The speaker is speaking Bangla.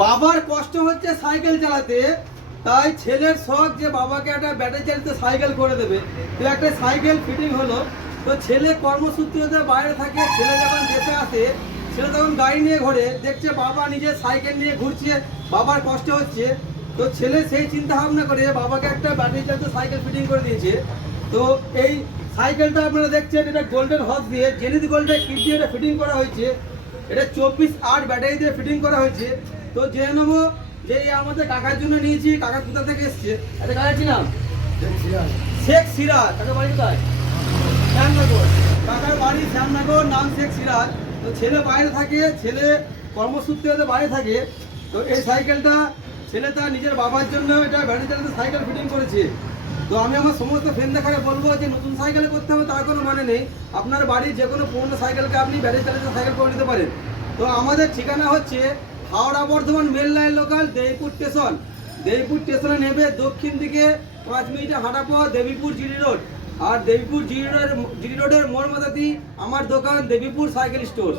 বাবার কষ্ট হচ্ছে সাইকেল চালাতে, তাই ছেলের শখ যে বাবাকে একটা ব্যাটারি চালিত সাইকেল করে দেবে। তো একটা সাইকেল ফিটিং হলো। তো ছেলে কর্মসূত্রে বাইরে থাকে, ছেলে যখন দেশে আসে, ছেলে তখন গাড়ি নিয়ে ঘোরে, দেখছে বাবা নিজের সাইকেল নিয়ে ঘুরছে, বাবার কষ্ট হচ্ছে। তো ছেলে সেই চিন্তা ভাবনা করে বাবাকে একটা ব্যাটারি চালিত সাইকেল ফিটিং করে দিয়েছে। তো এই সাইকেলটা আপনারা দেখছেন, এটা গোল্ডেন হর্স দিয়ে, জেনিথ গোল্ডের কিট দিয়ে এটা ফিটিং করা হয়েছে। এটা 24/8 ব্যাটারি দিয়ে ফিটিং করা হয়েছে। তো জেনে নেবো যে আমাদের কাকার জন্য নিয়েছি, কাকা কোথা থেকে এসছে। আচ্ছা কাকা ছিলাম শেখ সিরাজ, কাকার বাড়ি কোথায়? শ্যামনগর। কাকার বাড়ি শ্যামনগর, নাম শেখ সিরাজ। তো ছেলে বাইরে থাকে, ছেলে কর্মসূত্রে বাইরে থাকে। তো এই সাইকেলটা ছেলে তার নিজের বাবার জন্য এটা ব্যাটারি চালিত সাইকেল ফিটিং করেছে। তো আমি আমার সমস্ত ফ্রেন্ডদেরকে বলবো যে নতুন সাইকেলে করতে হবে তার কোনো মানে নেই, আপনার বাড়ির যে কোনো পুরনো সাইকেলকে আপনি ব্যাটারি চালিত সাইকেল করে নিতে পারেন। তো আমাদের ঠিকানা হচ্ছে Howrah Bardhaman mail line local, Debipur station. Debipur স্টেশনে নেবে দক্ষিণ দিকে 5 মিনিটে হাঁটা পথ দেবীপুর জিডি রোড। আর দেবীপুর জিডি রোডের মোড় মাথাতেই আমার দোকান দেবীপুর সাইকেল স্টোর।